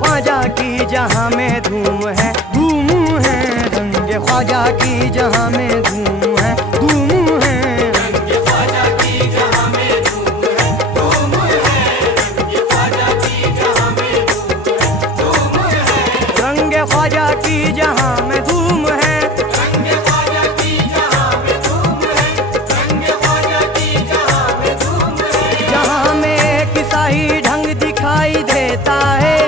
ख्वाजा की जहाँ में धूम है रंग ख्वाजा की जहाँ में धूम है रंग ख्वाजा की जहाँ में धूम है रंग ख्वाजा की जहाँ में धूम है रंग ख्वाजा की जहाँ में धूम है रंग ख्वाजा की जहाँ में धूम है रंग ख्वाजा की जहाँ में धूम है जहाँ में एक शाही ढंग दिखाई देता है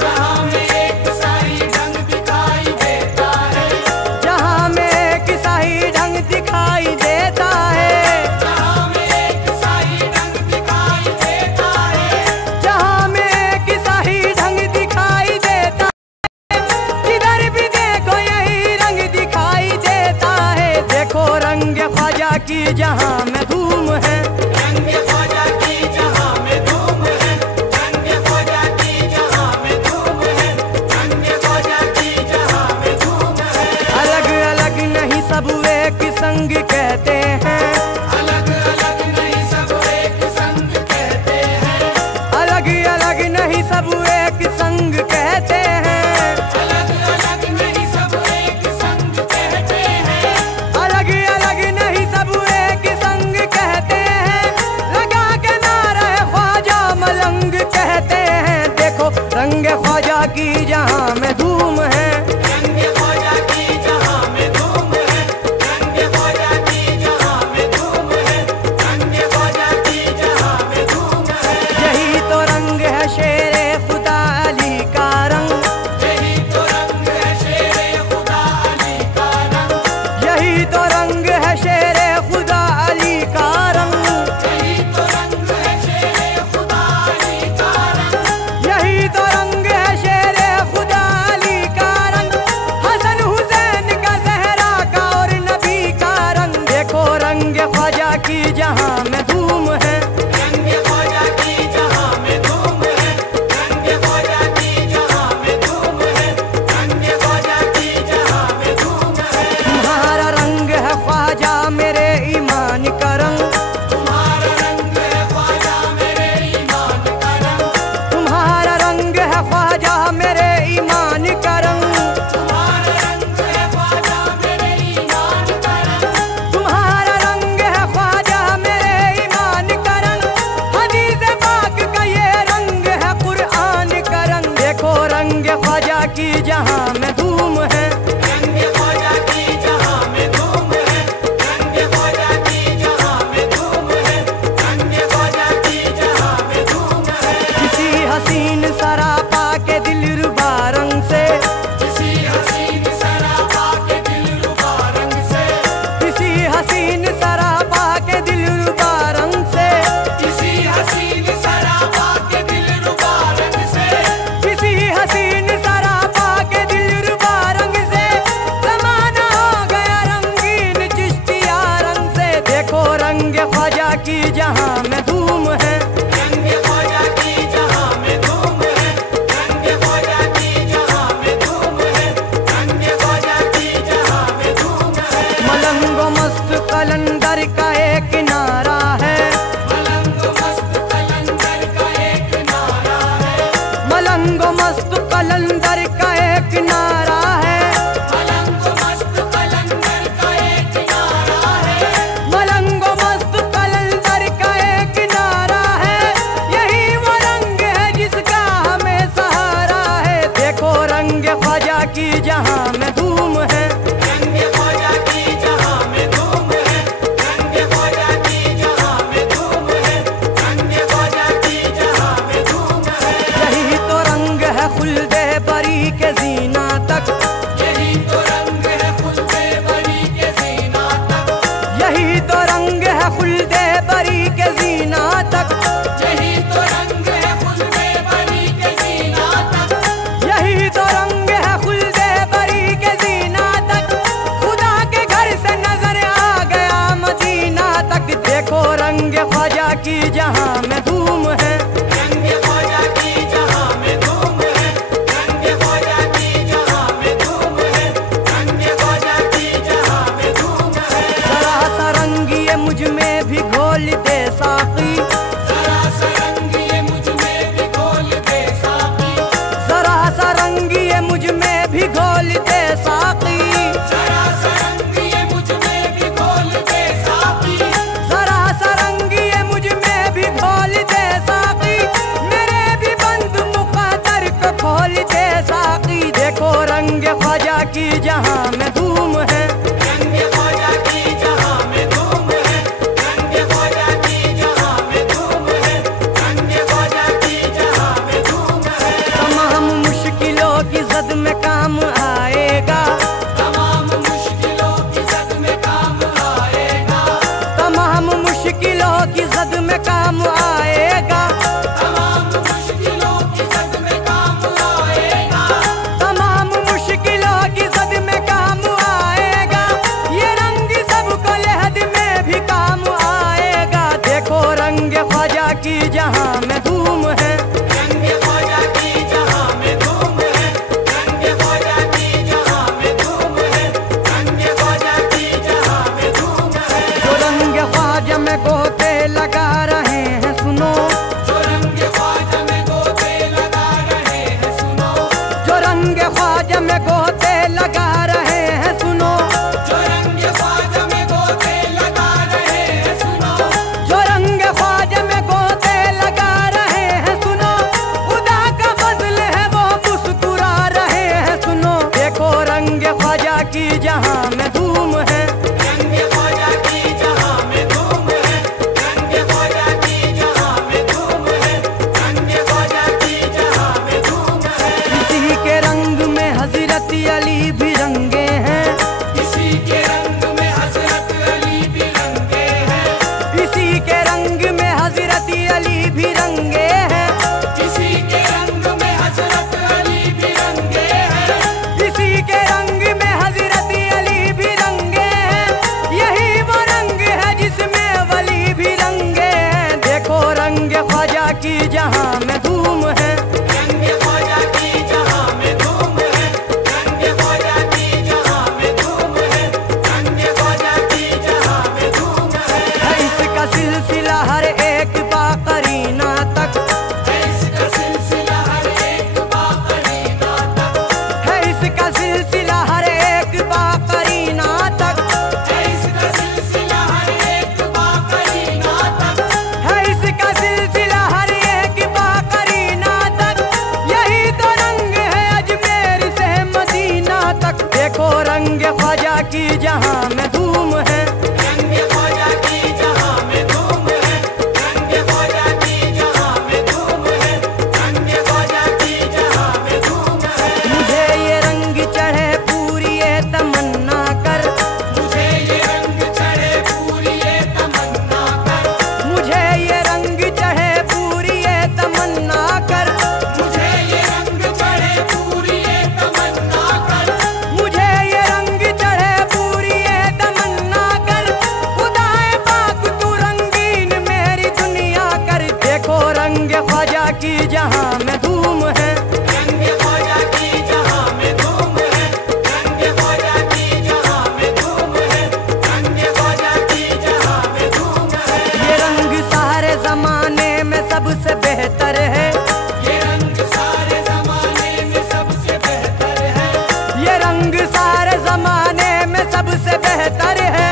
जहाँ में एक शाही ढंग दिखाई देता है जहाँ में एक शाही ढंग दिखाई देता है जहाँ में एक शाही ढंग दिखाई देता है जहाँ में एक शाही ढंग दिखाई देता है जिधर भी देखो यही रंग दिखाई देता है देखो रंग ख्वाजा की जहाँ में धूम है रंग ख्वाजा की जहाँ में धूम है रंग ख्वाजा की जहाँ में धूम है रंग ख्वाजा की जहाँ में धूम है अलग अलग नहीं सब एक संग कहते हैं अलग अलग नहीं सब एक संग कहते हैं अलग अलग नहीं सब एक संग कहते हैं अलग अलग नहीं सब एक संग कहते हैं अलग अलग नहीं सब एक संग कहते में धूम है। रंग ख्वाजा की जहां में धूम है, रंग ख्वाजा की जहां में धूम है, रंग ख्वाजा की जहां में धूम है। यही तो रंग है खुल्दे बरी के जीना तक, यही तो रंग है खुल्दे बरी के जीना तक, यही तो रंग है खुल्दे बरी के जीना तक, यही तो रंग है खुल्दे बरी के जीना तक, यही तो रंग है खुल्दे बरी के जीना तक। खुदा के घर से नजर आ गया मदीना तक। देखो रंग ख्वाजा की जहां में धूम है। रंग ख्वाजा की जहां में धूम है, रंग ख्वाजा की जहां में धूम है, रंग ख्वाजा की जहां में धूम है। जरा सा रंग ये मुझ में भी घोल दे साकी, जरा सा रंग ये मुझ में भी घोल दे साकी, जरा सा रंग ये मुझ में भी घोल दे साकी, जरा सा रंग ये मुझ में भी घोल दे साकी, जरा सा रंग ये मुझ में भी घोल दे साकी। मेरे भी बंद मुकद्दर को खोल दे साकी। देखो रंग ख्वाजा की जहां में धूम है। रंग ख्वाजा की जहां में धूम है, रंग ख्वाजा की जहां में धूम है, रंग ख्वाजा की जहां में धूम है। तमाम मुश्किलों की जद में काम आएगा, तमाम मुश्किलों की जद में काम आएगा, तमाम मुश्किलों की जद में काम आएगा, तमाम मुश्किलों की जद में काम आएगा, तमाम मुश्किलों की जद में काम आएगा। ये रंग सबको लहद में भी काम आएगा। देखो रंग ख्वाजा की जहां में धूम है। रंग ख्वाजा की जहां में धूम है, रंग ख्वाजा की जहां में धूम है, रंग ख्वाजा की जहां में धूम है। जो रंग ख्वाजा में गोते लगा रहे हैं सुनो, जो रंग ख्वाजा में गोते लगा रहे हैं सुनो, जो रंग ख्वाजा में गोते लगा रहे हैं सुनो, जो रंग ख्वाजा में गोते लगा रहे हैं सुनो, जो रंग ख्वाजा में गोते लगा रहे हैं सुनो। खुदा का फजल है वो मुस्कुरा रहे हैं सुनो। देखो रंग ख्वाजा की जहां में धूम है। रंग ख्वाजा की जहां में धूम है, रंग ख्वाजा की जहां में धूम है, रंग ख्वाजा की जहां में धूम है। इसी के रंग में हजरत अली भी रंगे हैं, इसी के रंग में हजरत अली भी रंगे हैं, इसी के रंग में हजरत अली भी रंगे हैं, इसी के रंग में हजरत अली भी रंगे हैं, इसी के रंग में हजरत अली भी रंगे हैं। यही वो रंग है जिसमें वली भी रंगे हैं। देखो रंग ख्वाजा की जहां में धूम है। रंग ख्वाजा की जहां में धूम है, रंग ख्वाजा की जहां में धूम है, रंग ख्वाजा की जहां में धूम है। है इसका सिलसिला हर एक बाकरीना तक, है इसका सिलसिला हर एक बाकरीना तक, है इसका सिलसिला हर एक बाकरीना तक, है इसका सिलसिला हर एक बाकरीना तक, है इसका सिलसिला हर एक बाकरीना तक। यही तो रंग है अजमेर से मदीना तक। देखो रंग ख्वाजा की जहां में धूम है। रंग ख्वाजा की जहां में धूम है, रंग ख्वाजा की जहां में धूम है, रंग ख्वाजा की जहां में धूम है। मुझे ये रंग चढ़े पूरी ये तमन्ना कर, मुझे ये रंग चढ़े पूरी ये तमन्ना कर, मुझे ये रंग चढ़े पूरी ये तमन्ना कर, मुझे ये रंग चढ़े पूरी ये तमन्ना कर, मुझे ये रंग चढ़े पूरी ये तमन्ना कर। खुदाए पाक तू रंगीन मेरी दुनिया कर। देखो रंग ख्वाजा की जहां में धूम है। रंग ख्वाजा की जहां में धूम है, रंग ख्वाजा की जहां में धूम है, रंग ख्वाजा की जहां में धूम है। ये रंग सारे जमाने में सबसे बेहतर है, ये रंग सारे जमाने में सबसे बेहतर है, ये रंग सारे जमाने में सबसे बेहतर है,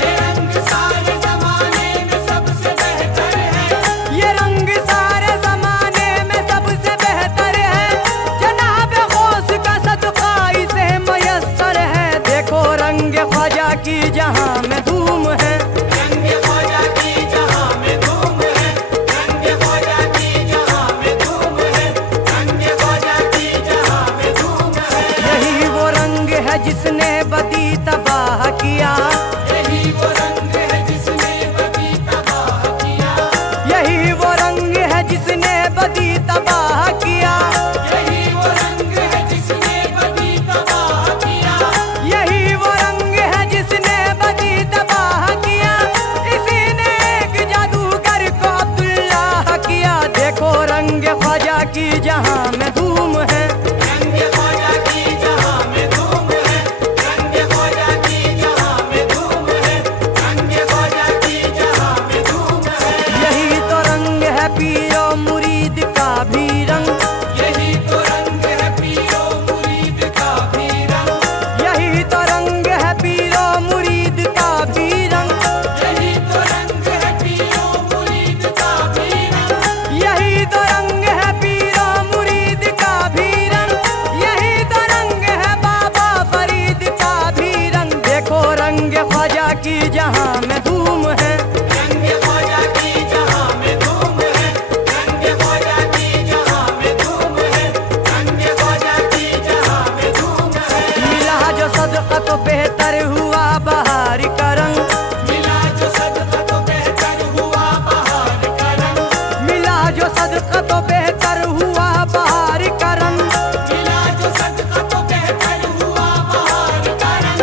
ये रंग सारे जमाने में सबसे बेहतर है, ये रंग सारे जमाने में सबसे बेहतर है। जनाब गौस का सदका इसे मयस्सर जहां में धूम है। रंग ख्वाजा की जहां में धूम है, रंग ख्वाजा की जहां में धूम है, रंग ख्वाजा की जहां में धूम है। यही वो रंग है जिसने बदी तबाह किया, यही वो रंग है जिसने बदी तबाह किया, यही वो रंग है जिसने बदी तबाह किया, यही वो रंग है जिसने बदी तबाह किया, यही वो रंग है जिसने बदी तबाह किया। इसी ने एक जादूगर को अब्दुल्लाह किया। देखो रंग ख्वाजा की जहां में धूम है। रंग ख्वाजा की जहां में धूम है, रंग ख्वाजा की जहां में धूम है, रंग ख्वाजा की जहां में धूम है। यही तो रंग है पीरो मुरीद का भी रंग, यही तो रंग है पीरो मुरीद का भी रंग, यही तो रंग है पीरो मुरीद का भी रंग, यही तो रंग है पीरो मुरीद का भी रंग, यही तो रंग है पीरो मुरीद का भी रंग, यही तो रंग है बाबा फरीद का भी रंग। देखो रंग ख्वाजा की जहां में धूम है। रंग ख्वाजा की जहां में धूम है, रंग ख्वाजा की जहां में धूम है, रंग ख्वाजा की जहां में धूम है। मिला जो सदका तो बेहतर हुआ बहार का रंग, मिला जो सदका तो बेहतर हुआ बहार का रंग, मिला जो सदका तो बेहतर हुआ बहार का रंग, मिला जो सदका तो बेहतर हुआ बहार का रंग,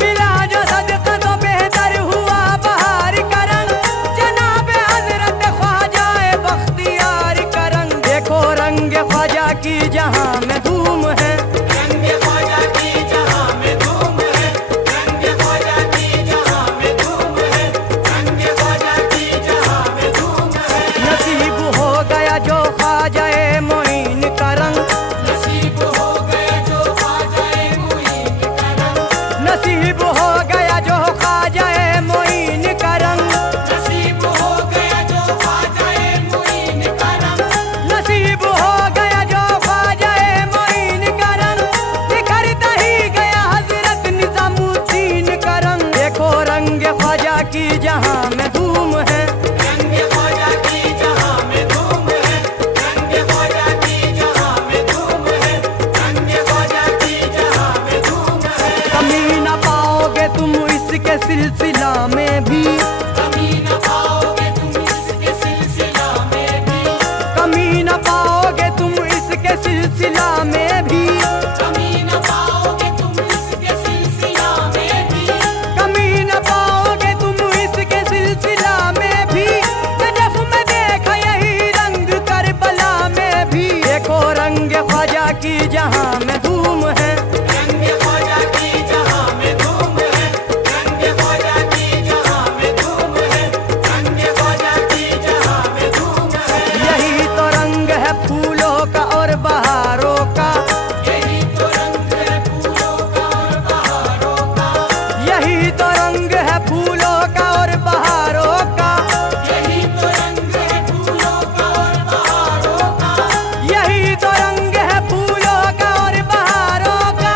मिला जो सदका तो बेहतर हुआ बहार का रंग। जनाब हजरत ख्वाजा बख्तियार का रंग। देखो रंग ख्वाजा की जहां में धूम है। रंग ख्वाजा की जहां में धूम है, रंग ख्वाजा की जहां में धूम है, रंग ख्वाजा की जहां में धूम है। नसीब हो गया जो ख्वाजा मोइन का रंग, नसीब हो गया जो ख्वाजा मुईन का रंग, नसीब हो गया जो ख्वाजा मोइन का रंग, नसीब हो गया जो ख्वाजा मुईन का रंग, नसीब हो गया जो ख्वाजा मोइन का रंग। बिखरता ही गया हजरत निजामुद्दीन का रंग। देखो रंग ख्वाजा की जहां में धूम है। रंग ख्वाजा की जहां में धूम है, रंग ख्वाजा की जहां में धूम है, रंग ख्वाजा की जहां में धूम है। कमी न पाओगे तुम इसके सिलसिला में भी, कमी न पाओगे तुम इसके सिलसिला में भी, कमी न पाओगे तुम इसके सिलसिला में भी, कमी न पाओगे तुम इसके सिलसिला में भी, कमी न पाओगे तुम इसके सिलसिला में भी। नजफ में देखा यही रंग करबला में भी। देखो रंग ख्वाजा की जहां में धूम है। रंग ख्वाजा की जहां में धूम है, रंग ख्वाजा की जहां में धूम है, रंग ख्वाजा की जहां में धूम है। यही तो रंग है फूलों का और बहारों का, यही तो रंग है फूलों का और बहारों का, यही तो रंग है फूलों का और बहारों का, यही तो रंग है फूलों का और बहारों का, यही तो रंग है फूलों का और बहारों का,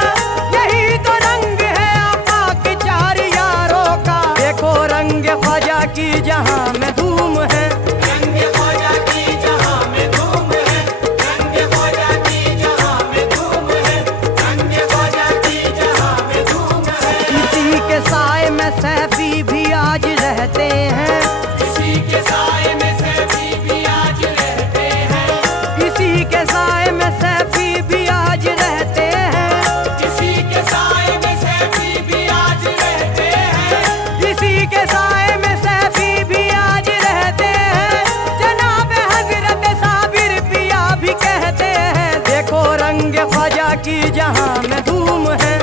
यही तो रंग है आका के चार यारों का। देखो रंग ख्वाजा की जहां में धूम है। रंग ख्वाजा की जहां में धूम है, रंग ख्वाजा की जहां में धूम है, रंग ख्वाजा की जहां में धूम है। इसी के साए में सैफी भी आज रहते हैं, इसी के साए में सैफी भी आज रहते हैं, इसी के साए में सैफी भी आज रहते हैं, इसी के साए में सैफी भी आज रहते हैं, इसी के साए में सैफी भी आज रहते हैं। जनाब हजरत साबिर पिया भी कहते हैं। देखो रंग ख्वाजा की जहां में धूम है।